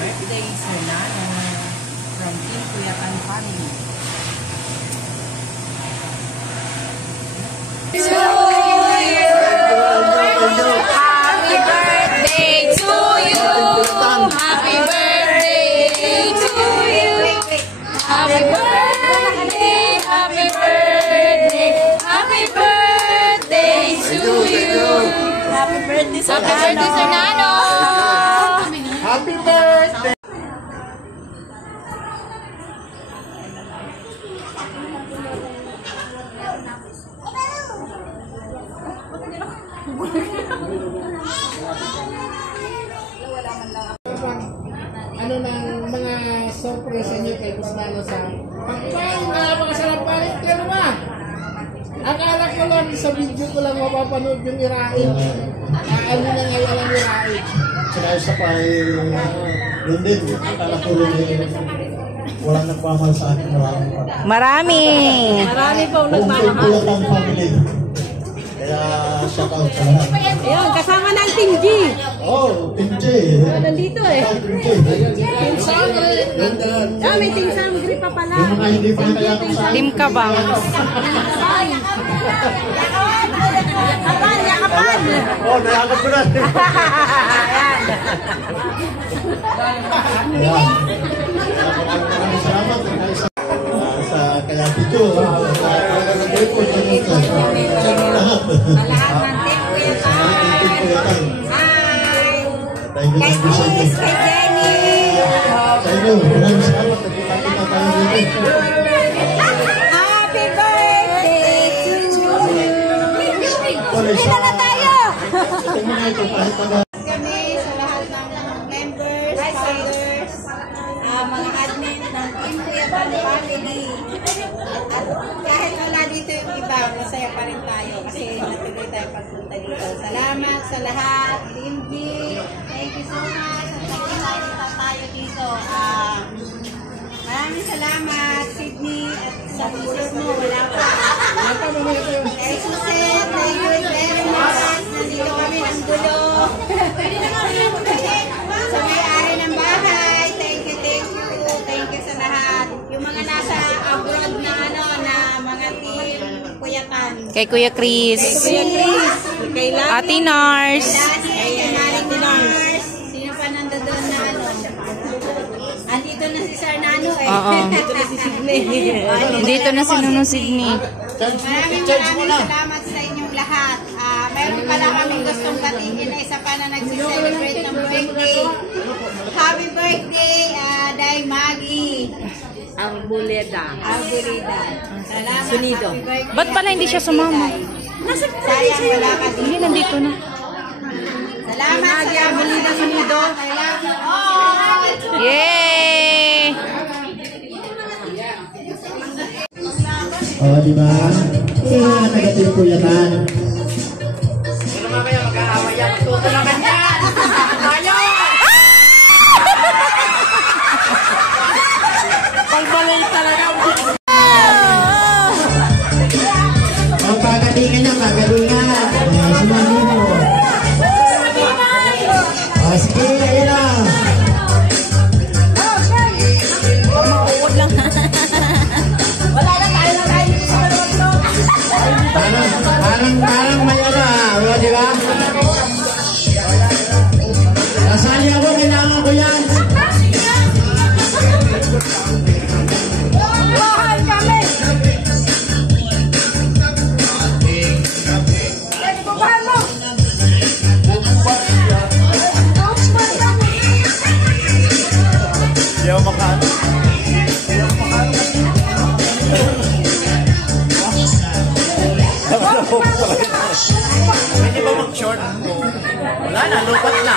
birthday, Sir Nano, from Team Kuyatan family. Happy birthday to you. Happy birthday to you. Happy birthday, happy birthday, happy birthday to you. Happy birthday, Sir Happy birthday, Sir Nano. Happy birthday! Ano ng mga surprise niyo kay Gustavo sa mga sarapalit ka naman? Akala ko lang sa video ko lang mapapanood yung irain. Ano na ngayon ang irain? Saka isa pa ay yun din, akala ko rin walang nagmamahal sa akin, Marami po nagmamahal. Buong Kuyatan family. Kaya shout out sa lahat. Ayun, kasama ng Team G. Oh, Team J. Nandito eh. Team Sangre. May Team Sangre pa pala. Yung mga hindi pa kaya kung saan. Team Kabang. Yakapan! Oh, nayakap ko na. Ayan. Maraming salamat sa kaya video. Sa kaya po sa lahat. Lahat ng Team Kuyatan. Hi! Kay Dennis, kay Jenny! sa inyo, maraming salamat. Nagkita tayo dito. Happy birthday to you! Kailan na tayo? Ito muna ito, kahit ano. Kami sa lahat ng members, founders, mga admin ng Team Kuyatan family. At kahit wala dito yung iba, masaya pa rin tayo kasi natuloy tayo pagpunta dito. Salamat sa lahat. Team G, thank you so much. At nakita tayo dito. Maraming salamat, Sydney, at sa misis mo, wala pa. Kay Suset, thank you very much. Nandito kami ng gulo. Sa may-ari ng bahay, thank you. Thank you sa lahat. Yung mga nasa abroad na na mga Team Kuyatan. Kay Kuya Chris. Kay Ate Nars. Kay Maring Nars. Sino pa nandoon na andito na si Sir Nano eh. Oo. Dito na si Sidney. Dito na si Nuno Sydney. Maraming salamat sa inyong lahat. Mayroon pala kaming gustong batiin na isa pa na nagsiselebrate ng birthday. Happy birthday, Day Maggie. Albuleda. Salamat. Sunido. Ba't pala hindi siya sumama? Sayang wala ka dito. Hindi, nandito na. Salamat sa Albuleda Sunido. Yay! Oh, di ba? Sino nga taga-Team Kuyatan? Sino nga kaya mag-aaway yan? Tutulakan yan! Ayaw! Pagbalay talaga. Pagpagalingan niya, pagalingan. Sumali mo. Oh, sige, ayun na. Mauod lang. Wala na tayo na tayo. Parang may ano, di ba? Nasali ako, kailangan ko yan. Mahal kami. Mahal mo. Di ako makano. Pwede ba mag-short? Wala na, lupat na.